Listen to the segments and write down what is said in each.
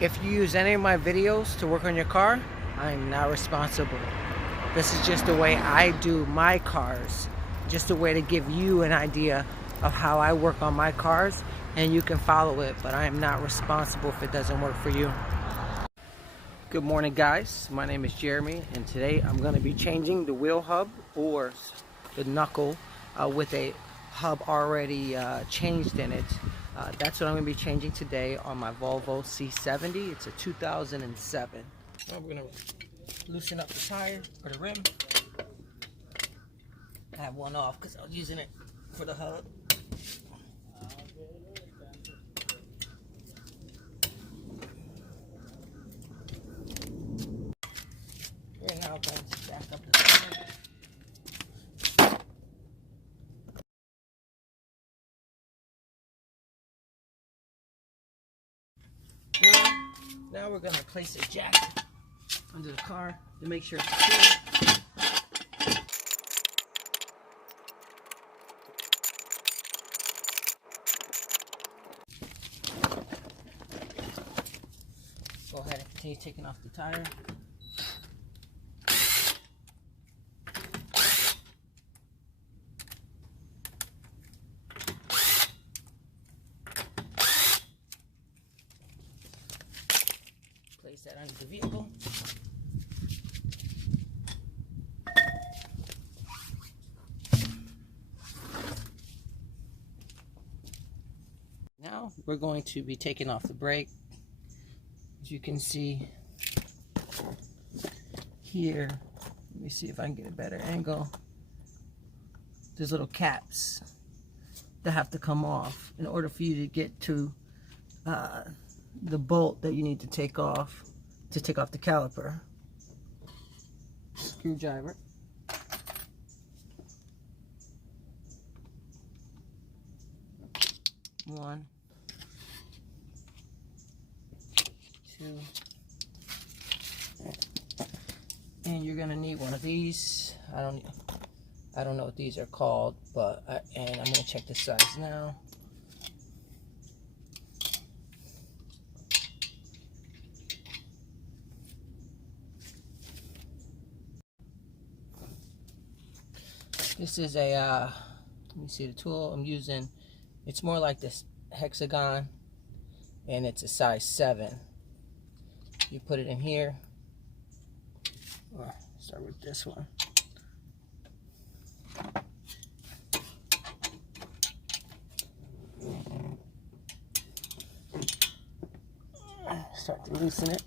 If you use any of my videos to work on your car, I'm not responsible. This is just the way I do my cars. Just a way to give you an idea of how I work on my cars, and you can follow it, but I am not responsible if it doesn't work for you. Good morning, guys. My name is Jeremy, and today I'm going to be changing the wheel hub, or the knuckle, with a hub already changed in it. That's what I'm going to be changing today on my Volvo C70. It's a 2007. Now we're going to loosen up the tire or the rim. I have one off because I was using it for the hub. We're now going to jack up the tire. Now we're going to place a jack under the car to make sure it's secure. Go ahead and continue taking off the tire. Place that under the vehicle. Now we're going to be taking off the brake. As you can see here, let me see if I can get a better angle. There's little caps that have to come off in order for you to get to the bolt that you need to take off the caliper. Screwdriver. One, two, and you're gonna need one of these. I don't know what these are called, but and I'm gonna check the size now. This is a let me see the tool I'm using. It's more like this hexagon, and it's a size 7. You put it in here. Start with this one. Start to loosen it.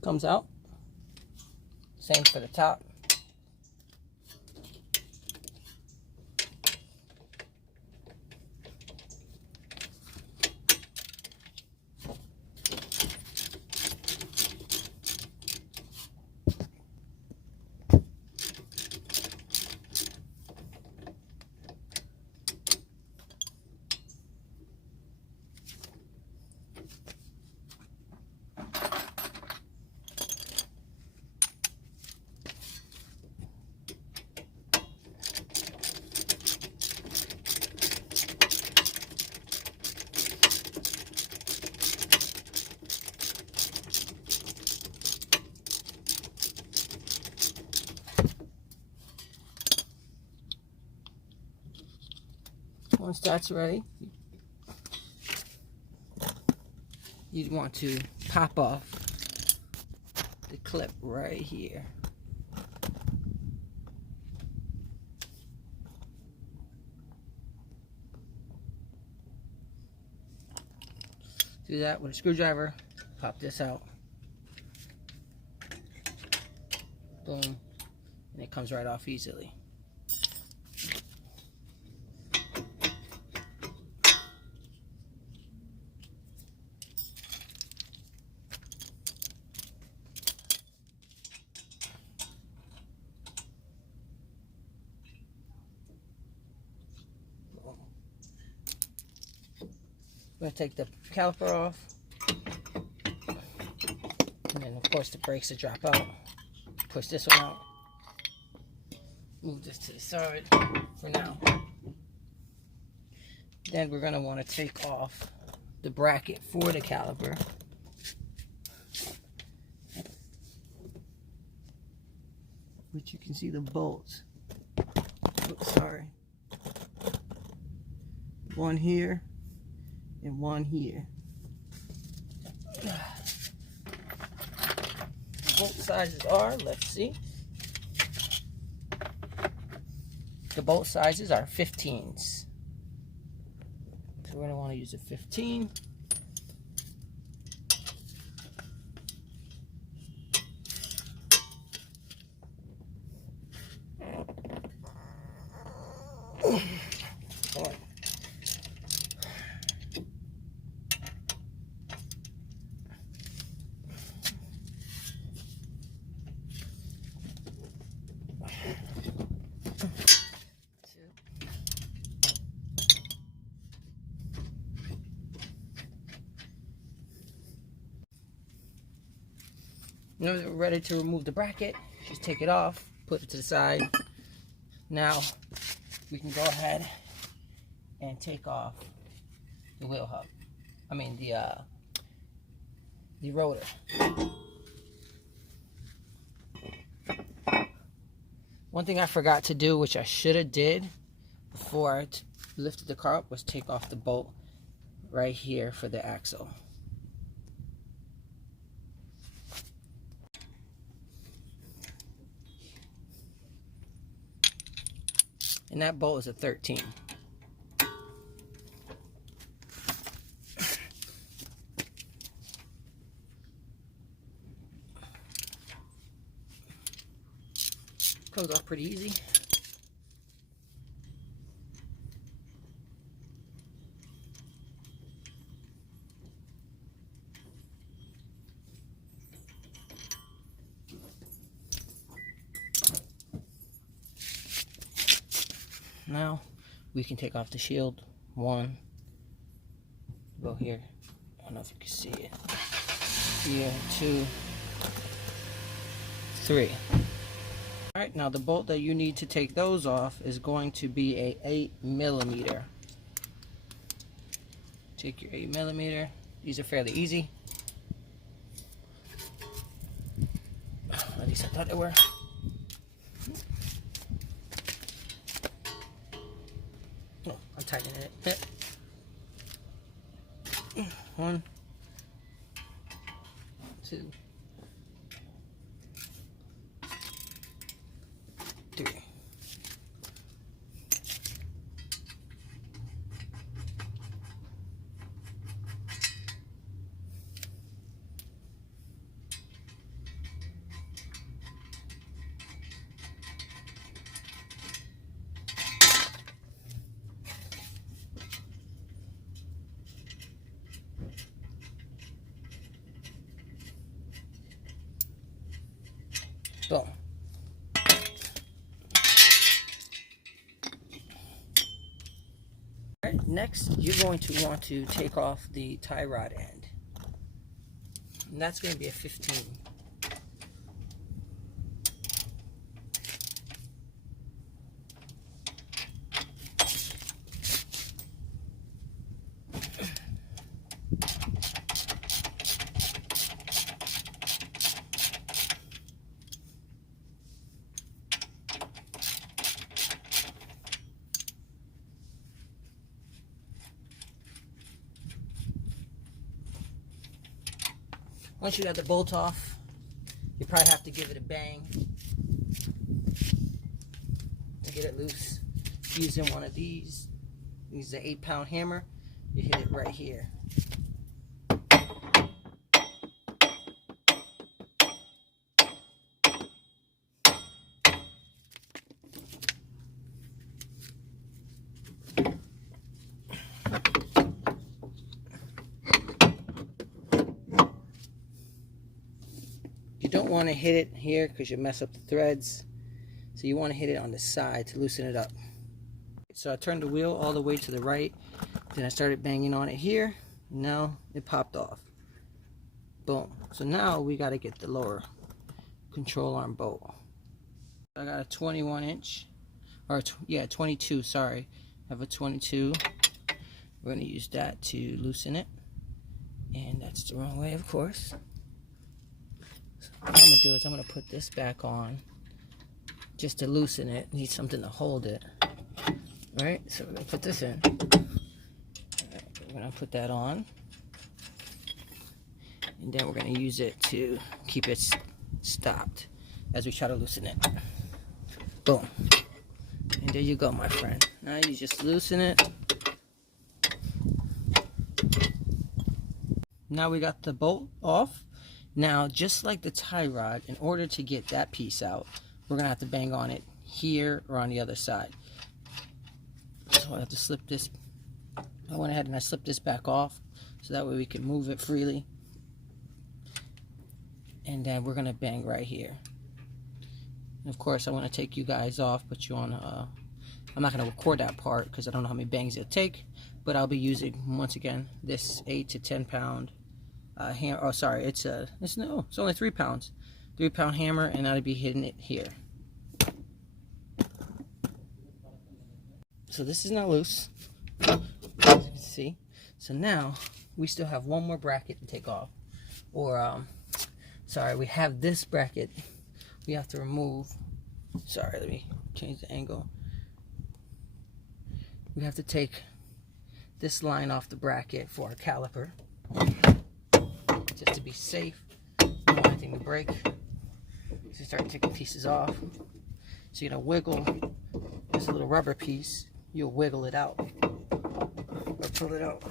Comes out. Same for the top. Once that's ready, you'd want to pop off the clip right here. Do that with a screwdriver. Pop this out. Boom. And it comes right off easily. I'm going to take the caliper off. And then, of course, the brakes will drop out. Push this one out. Move this to the side for now. Then we're going to want to take off the bracket for the caliper. Which you can see the bolts. Oops, sorry. One here and one here. The bolt sizes are, let's see. The bolt sizes are 15s. So we're going to want to use a 15. Now we're ready to remove the bracket. Just take it off, put it to the side. Now we can go ahead and take off the wheel hub. I mean the rotor. One thing I forgot to do, which I should have did before I lifted the car up, was take off the bolt right here for the axle. And that bolt is a 13. Comes off pretty easy. Now we can take off the shield. One, go here. I don't know if you can see it. Here, 2, 3. Alright, now the bolt that you need to take those off is going to be a 8mm. Take your 8mm. These are fairly easy. At least I thought they were. Oh, I'm tightening it. 1, 2, 3. Boom. Alright, next you're going to want to take off the tie rod end. And that's going to be a 15. Once you got the bolt off, you probably have to give it a bang to get it loose. Using one of these. Use the 8-pound hammer. You hit it right here. You don't want to hit it here because you mess up the threads. So you want to hit it on the side to loosen it up. So I turned the wheel all the way to the right. Then I started banging on it here. Now it popped off. Boom. So now we got to get the lower control arm bolt. I got a 21 inch, or yeah, 22, sorry. I have a 22. We're going to use that to loosen it. And that's the wrong way, of course. So what I'm going to do is I'm going to put this back on just to loosen it. Need something to hold it. Right? So we're going to put this in. Right, we're going to put that on. And then we're going to use it to keep it stopped as we try to loosen it. Boom. And there you go, my friend. Now you just loosen it. Now we got the bolt off. Now, just like the tie rod, in order to get that piece out, we're going to have to bang on it here or on the other side. So I have to slip this. I went ahead and I slipped this back off so that way we can move it freely. And then we're going to bang right here. And of course, I want to take you guys off, put you on I'm not going to record that part because I don't know how many bangs it'll take, but I'll be using, once again, this 8 to 10 pound hammer. Oh, sorry, it's only 3 pounds. 3 pound hammer, and I'll be hitting it here. So this is not loose, as you can see. So now we still have one more bracket to take off, or sorry, we have this bracket we have to remove. Sorry, let me change the angle. We have to take this line off the bracket for our caliper, just to be safe. Don't want anything to break. So start taking pieces off. So you're gonna wiggle this little rubber piece. You'll wiggle it out or pull it out.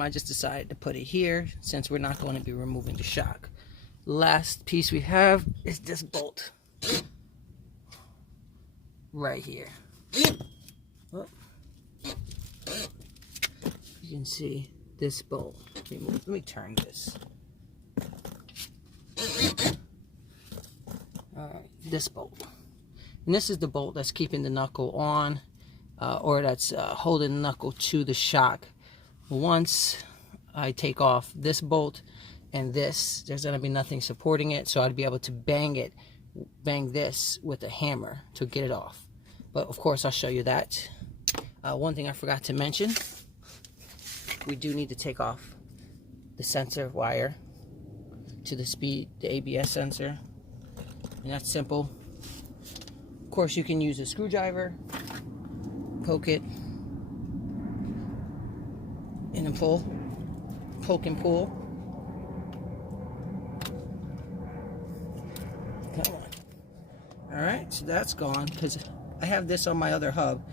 I just decided to put it here since we're not going to be removing the shock. Last piece we have is this bolt right here. Oh. You can see this bolt. Let me turn this. Alright, this bolt. And this is the bolt that's keeping the knuckle on, or that's holding the knuckle to the shock. Once I take off this bolt and this, there's going to be nothing supporting it, so I'd be able to bang this with a hammer to get it off. But of course I'll show you that. One thing I forgot to mention, we do need to take off the sensor wire to the ABS sensor, and that's simple. Of course you can use a screwdriver, poke it, and then poke and pull. Come on. Alright, so that's gone, because I have this on my other hub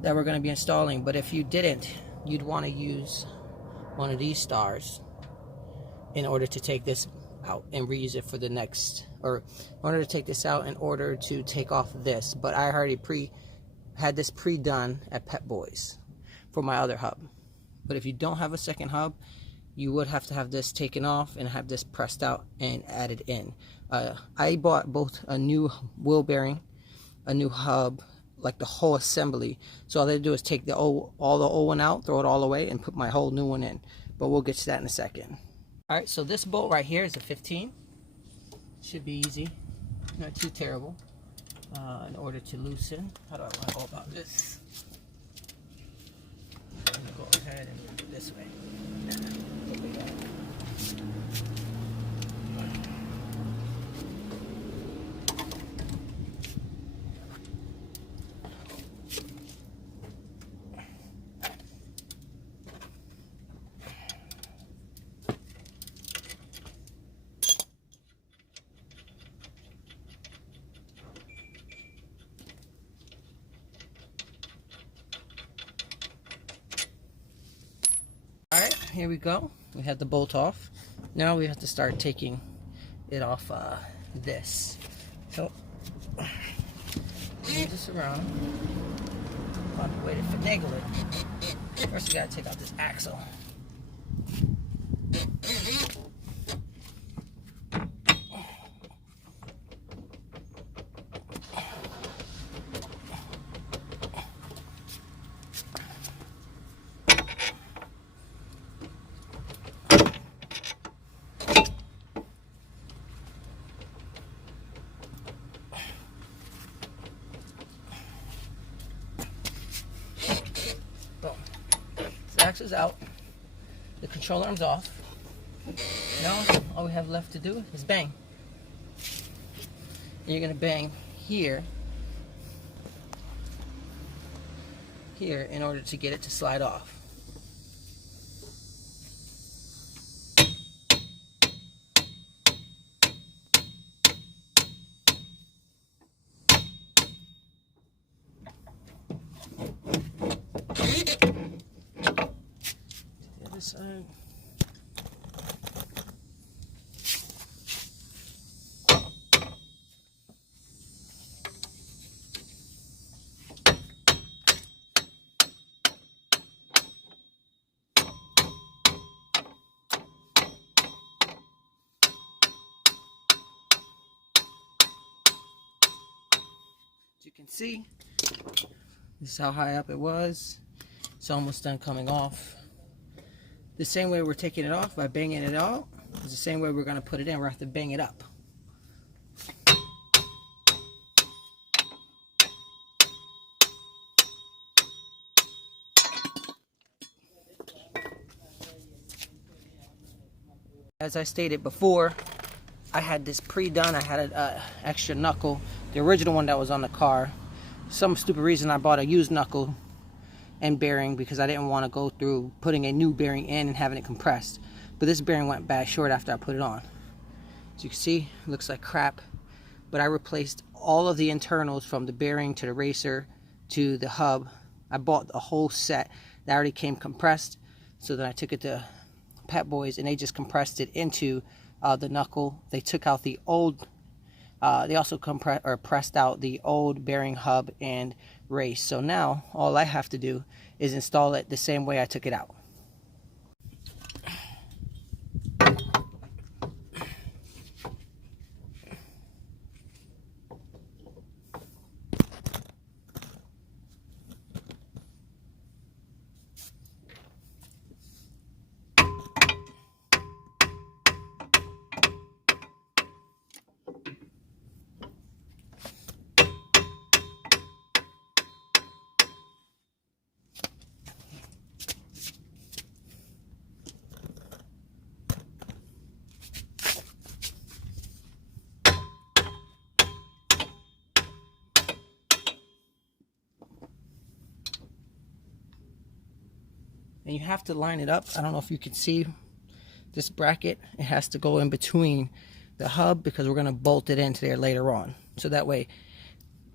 that we're going to be installing, but if you didn't, you'd want to use one of these stars in order to take this out and reuse it for the next, or in order to take this out in order to take off this. But I already had this pre-done at Pep Boys for my other hub. But if you don't have a second hub, you would have to have this taken off and have this pressed out and added in. I bought both a new wheel bearing, a new hub, like the whole assembly. So all they do is take all the old one out, throw it all away, and put my whole new one in. But we'll get to that in a second. Alright, so this bolt right here is a 15. Should be easy, not too terrible. In order to loosen, how do I want to go about this? I'm going to go ahead and do it this way. Alright, here we go. We have the bolt off. Now we have to start taking it off this. So Move this around. Find a way to finagle it. First, we gotta take out this axle. Boom. The axle's out. The control arm's off. Now, all we have left to do is bang. And you're gonna bang here in order to get it to slide off. The other side. As you can see, this is how high up it was. It's almost done coming off. The same way we're taking it off by banging it out is the same way we're going to put it in. We're going to have to bang it up. As I stated before, I had this pre-done. I had an extra knuckle, the original one that was on the car. Some stupid reason I bought a used knuckle and bearing because I didn't want to go through putting a new bearing in and having it compressed. But this bearing went bad short after I put it on. As you can see, it looks like crap. But I replaced all of the internals from the bearing to the racer to the hub. I bought the whole set that already came compressed. So then I took it to Pet Boys and they just compressed it into the knuckle. They took out the old, they also pressed out the old bearing hub and race. So now all I have to do is install it the same way I took it out. And you have to line it up. I don't know if you can see this bracket. It has to go in between the hub because we're going to bolt it into there later on. So that way,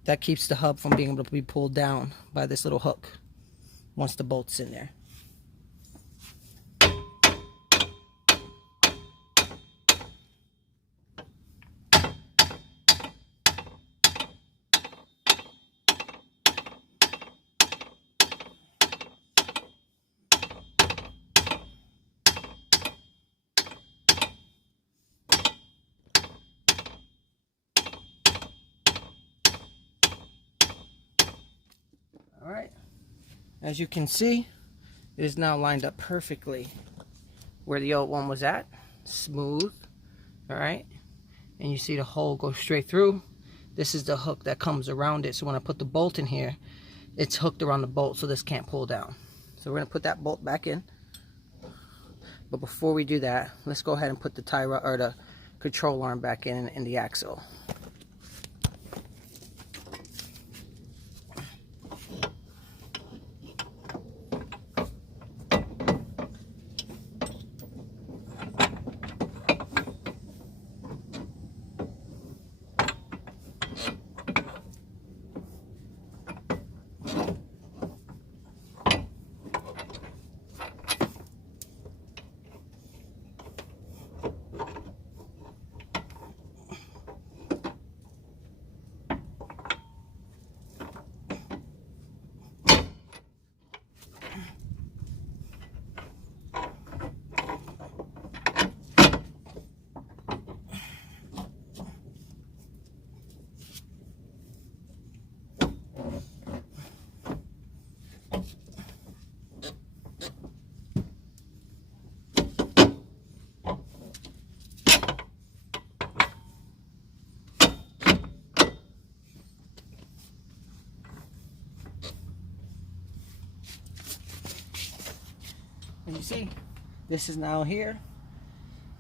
that keeps the hub from being able to be pulled down by this little hook once the bolt's in there. Alright, as you can see, it is now lined up perfectly where the old one was at. Smooth. Alright, and you see the hole go straight through. This is the hook that comes around it, so when I put the bolt in here, it's hooked around the bolt so this can't pull down. So we're going to put that bolt back in. But before we do that, let's go ahead and put the tie rod or the control arm back in the axle. And you see, this is now here.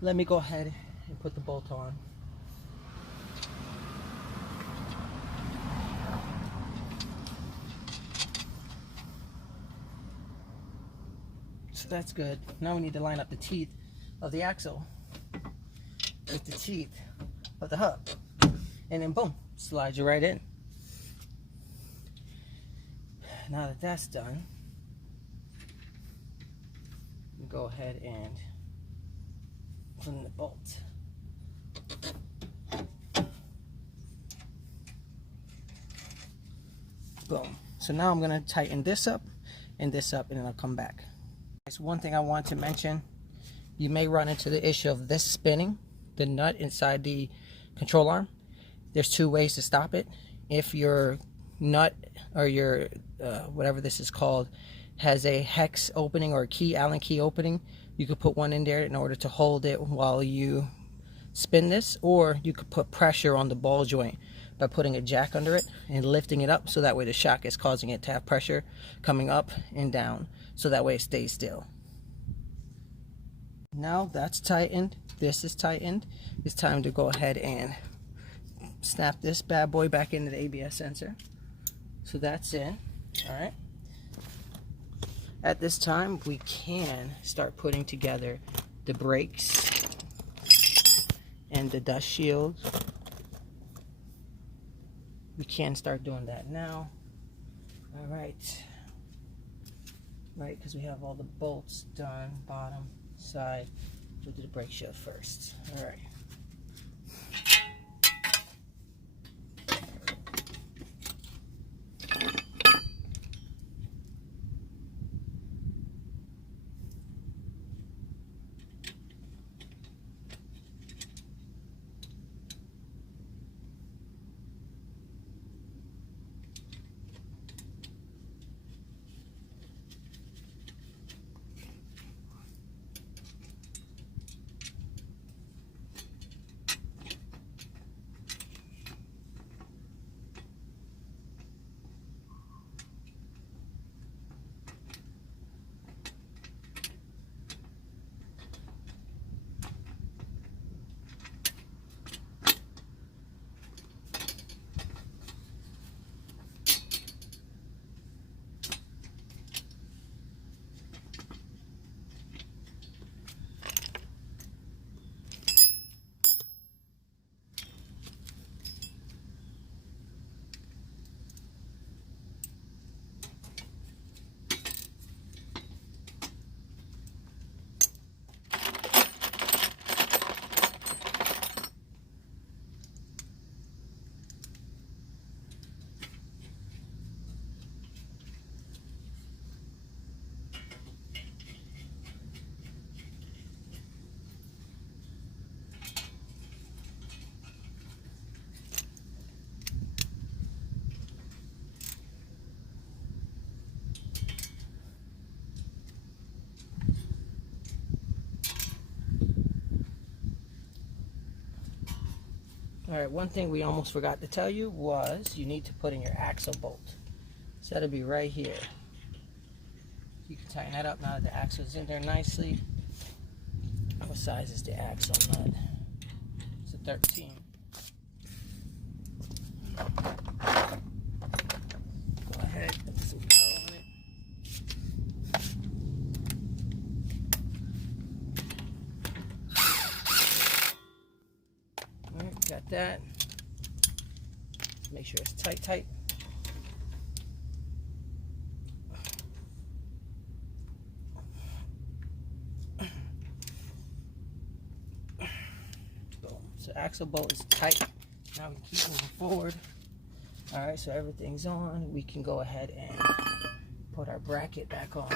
Let me go ahead and put the bolt on. So that's good. Now we need to line up the teeth of the axle with the teeth of the hub. And then boom, slide you right in. Now that that's done, go ahead and put in the bolt. Boom. So now I'm going to tighten this up, and then I'll come back. There's one thing I want to mention. You may run into the issue of this spinning, the nut inside the control arm. There's two ways to stop it. If your nut or your whatever this is called has a hex opening or a key, Allen key opening, you could put one in there in order to hold it while you spin this, or you could put pressure on the ball joint by putting a jack under it and lifting it up, so that way the shock is causing it to have pressure coming up and down, so that way it stays still. Now that's tightened, this is tightened, it's time to go ahead and snap this bad boy back into the ABS sensor. So that's in. Alright. At this time we can start putting together the brakes and the dust shield. We can start doing that now. Alright. Right, because we have all the bolts done, bottom, side. We'll do the brake shield first. Alright. Alright, one thing we almost forgot to tell you was you need to put in your axle bolt. So that'll be right here. You can tighten that up now that the axle's in there nicely. What size is the axle nut? It's a 13. Go ahead, put some power on it. Alright, got that. Make sure it's tight. So axle bolt is tight. Now we can keep moving forward. Alright, so everything's on. We can go ahead and put our bracket back on.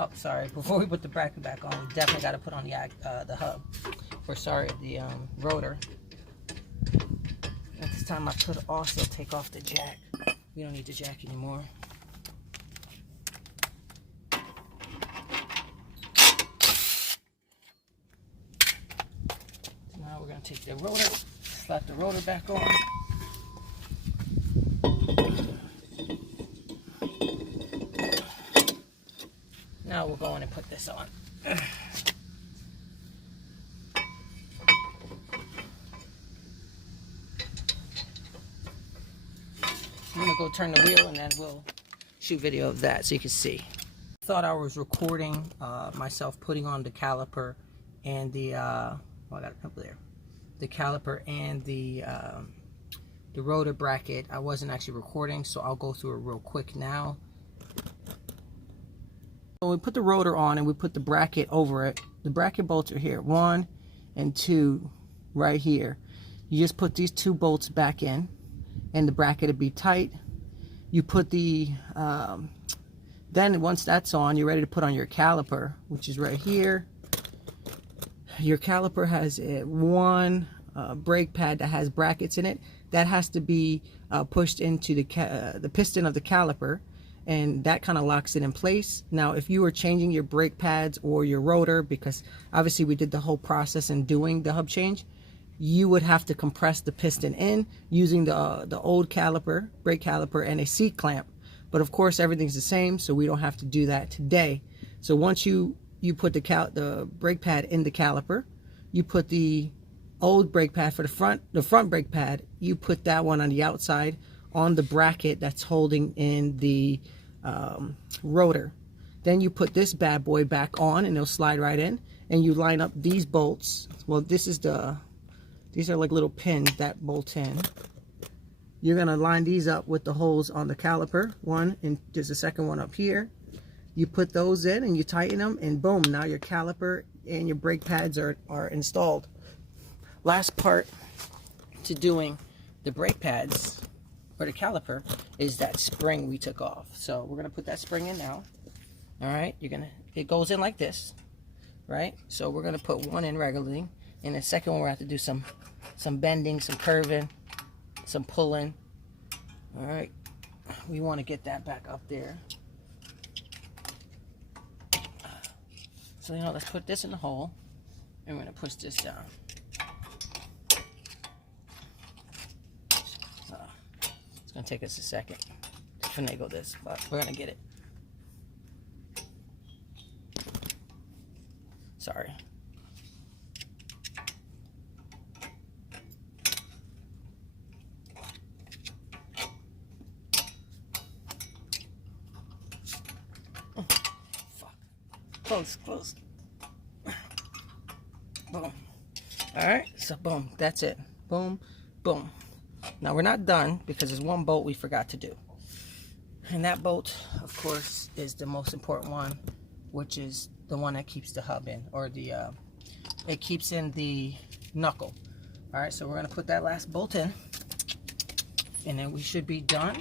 Oh, sorry. Before we put the bracket back on, we definitely got to put on the hub. The rotor. At this time I could also take off the jack. We don't need the jack anymore. Now we're going to take the rotor, slap the rotor back on. Now we'll go in and put this on. I'm gonna go turn the wheel and then we'll shoot video of that so you can see. I thought I was recording myself putting on the caliper and the well, I got it up there. The caliper and the rotor bracket. I wasn't actually recording, so I'll go through it real quick now. So we put the rotor on and we put the bracket over it. The bracket bolts are here, 1 and 2 right here. You just put these 2 bolts back in and the bracket will be tight. You put the then once that's on, you're ready to put on your caliper, which is right here. Your caliper has one brake pad that has brackets in it that has to be pushed into the piston of the caliper, and that kind of locks it in place. Now if you were changing your brake pads or your rotor, because obviously we did the whole process in doing the hub change, you would have to compress the piston in using the old caliper, brake caliper, and a seat clamp. But of course everything's the same, so we don't have to do that today. So once you put the brake pad in the caliper, you put the old brake pad for the front brake pad, you put that one on the outside on the bracket that's holding in the rotor. Then you put this bad boy back on and it'll slide right in, and you line up these bolts. Well, these are like little pins that bolt in. You're gonna line these up with the holes on the caliper, one, and there's a second one up here. You put those in and you tighten them, and boom, now your caliper and your brake pads are installed. Last part to doing the brake pads or the caliper is that spring we took off. So we're gonna put that spring in now. All right, it goes in like this, right? So we're gonna put one in regularly, and the second one we're gonna have to do some bending, some curving, some pulling. All right, we want to get that back up there. So let's put this in the hole, and we're gonna push this down. It's gonna take us a second to finagle this, but we're gonna get it. Sorry. Oh, fuck. Close. Boom. Alright, so boom, that's it. Boom, boom. Now we're not done because there's one bolt we forgot to do. And that bolt, of course, is the most important one, which is the one that keeps the hub in, or it keeps in the knuckle. All right, so we're gonna put that last bolt in, and then we should be done.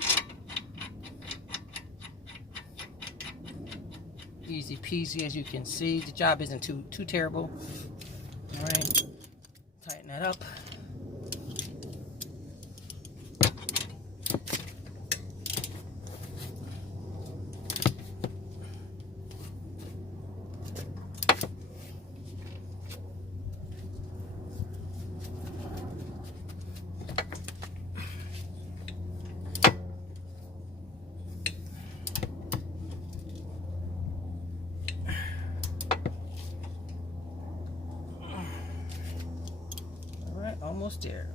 Easy peasy, as you can see. The job isn't too terrible. All right, tighten that up.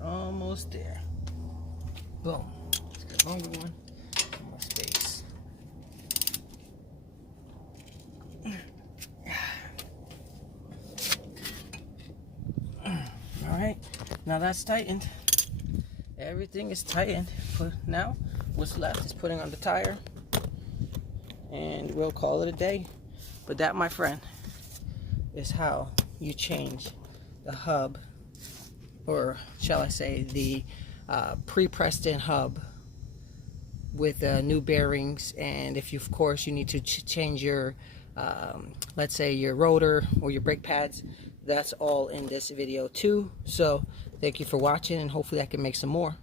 Almost there. Boom. Let's get a longer one. More space. Alright, now that's tightened. Everything is tightened. Now, what's left is putting on the tire, and we'll call it a day. But that, my friend, is how you change the hub, or shall I say the pre-pressed in hub with new bearings. And if you, of course, you need to change your let's say your rotor or your brake pads, that's all in this video too. So thank you for watching, and hopefully I can make some more.